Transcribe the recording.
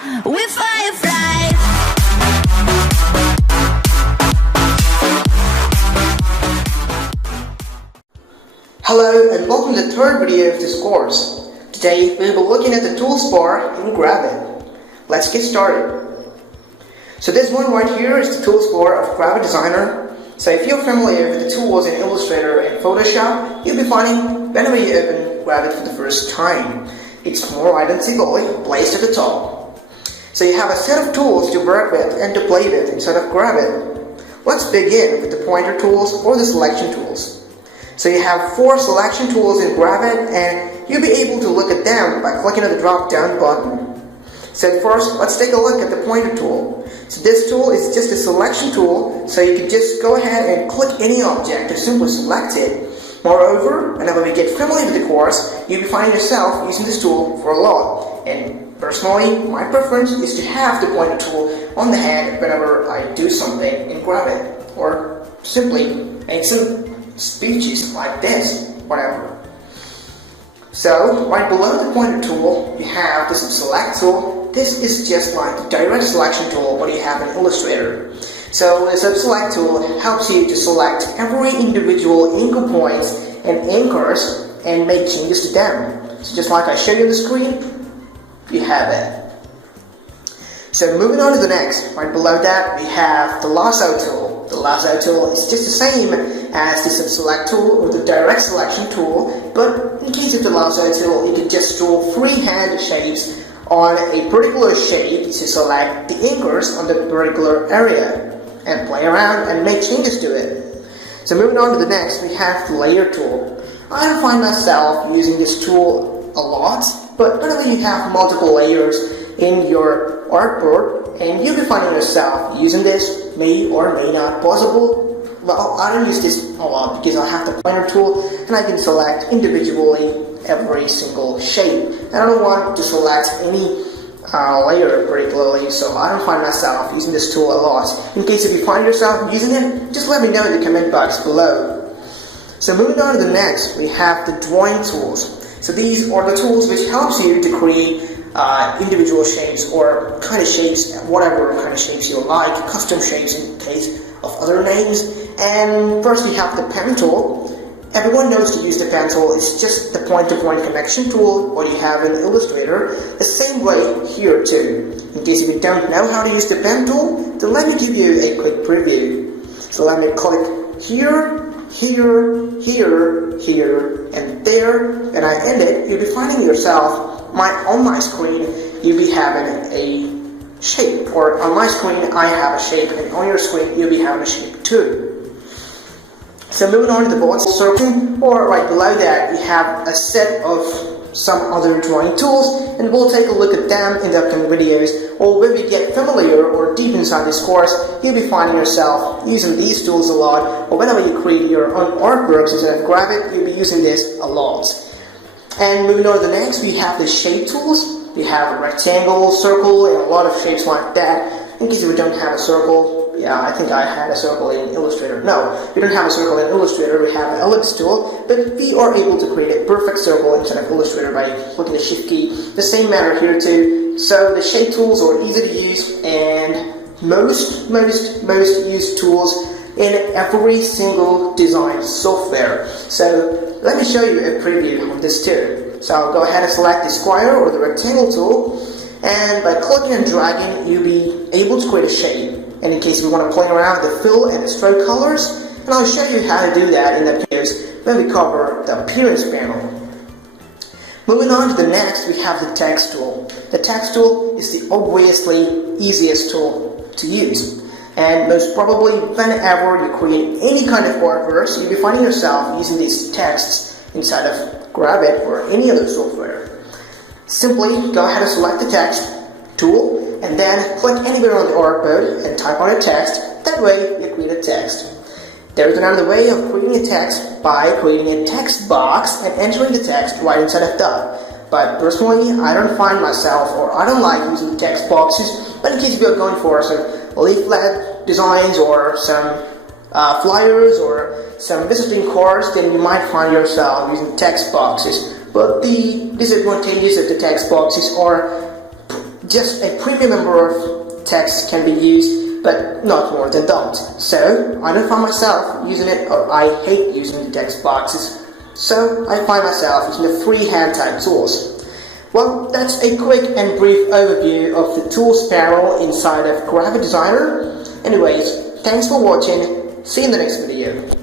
We're fireflies. Hello and welcome to the third video of this course. Today we will be looking at the tools bar in Gravit. Let's get started. So this one right here is the tools bar of Gravit Designer. So if you're familiar with the tools in Illustrator and Photoshop, you'll be finding whenever you open Gravit for the first time. It's more identically placed at the top. So you have a set of tools to work with and to play with inside of Gravit. Let's begin with the pointer tools or the selection tools. So you have 4 selection tools in Gravit and you'll be able to look at them by clicking on the drop down button. So first, let's take a look at the pointer tool. So this tool is just a selection tool, so you can just go ahead and click any object or simply select it. Moreover, whenever we get familiar with the course, you'll be finding yourself using this tool for a lot. And personally, my preference is to have the pointer tool on the hand whenever I do something in Gravit, or simply make some speeches like this, whatever. So, right below the pointer tool, you have this select tool. This is just like the direct selection tool what you have in Illustrator. So, the select tool helps you to select every individual anchor points and anchors and make changes to them. So, just like I showed you on the screen, you have it. So, moving on to the next, right below that, we have the lasso tool. The lasso tool is just the same as the select tool or the direct selection tool, but in case of the lasso tool, you can just draw freehand shapes on a particular shape to select the anchors on the particular area and play around and make changes to it. So moving on to the next, we have the layer tool. I don't find myself using this tool a lot, but whenever you have multiple layers in your artboard and you'll be finding yourself using this, may or may not possible. Well, I don't use this a lot because I have the pointer tool and I can select individually every single shape. And I don't want to select any layer particularly, so I don't find myself using this tool a lot. In case if you find yourself using it, just let me know in the comment box below. So moving on to the next, we have the drawing tools. So these are the tools which helps you to create individual shapes or kind of shapes, whatever kind of shapes you like, custom shapes in case of other names. And first we have the pen tool. Everyone knows to use the pen tool. It's just the point-to-point connection tool what you have in Illustrator. The same way here too. In case if you don't know how to use the pen tool, then let me give you a quick preview. So let me click here, here, here, here, and there, and I end it. You'll be finding yourself on my screen, you'll be having a shape, or on my screen I have a shape, and on your screen you'll be having a shape too. So moving on to the bullet circle, or right below that we have a set of some other drawing tools, and we'll take a look at them in the upcoming videos, or when we get familiar or deep inside this course, you'll be finding yourself using these tools a lot, or whenever you create your own artworks instead of Gravit, you'll be using this a lot. And moving on to the next, we have the shape tools. We have a rectangle, circle, and a lot of shapes like that. In case we don't have a circle, yeah, I think I had a circle in Illustrator. No, we don't have a circle in Illustrator, we have an ellipse tool, but we are able to create a perfect circle inside of Illustrator by clicking the Shift key. The same matter here too. So the shape tools are easy to use and most used tools in every single design software. So let me show you a preview of this too. So I'll go ahead and select the square or the rectangle tool, and by clicking and dragging you'll be able to create a shape. And in case we want to play around with the fill and the stroke colors, and I'll show you how to do that in the videos when we cover the appearance panel. Moving on to the next, we have the text tool. The text tool is the obviously easiest tool to use. And most probably whenever you create any kind of artworks, you'll be finding yourself using these texts inside of Gravit or any other software. Simply go ahead and select the text tool and then click anywhere on the artboard and type on a text. That way you create a text. There's another way of creating a text by creating a text box and entering the text right inside of that. But personally, I don't find myself, or I don't like using text boxes, but in case you're going for some leaflet designs or some flyers or some visiting cards, then you might find yourself using text boxes. But the disadvantages of the text boxes are just a premium number of text can be used, but not more than don't. So I don't find myself using it, or I hate using the text boxes. So I find myself using the freehand type tools. Well, that's a quick and brief overview of the tools panel inside of Gravit Designer. Anyways, thanks for watching. See you in the next video.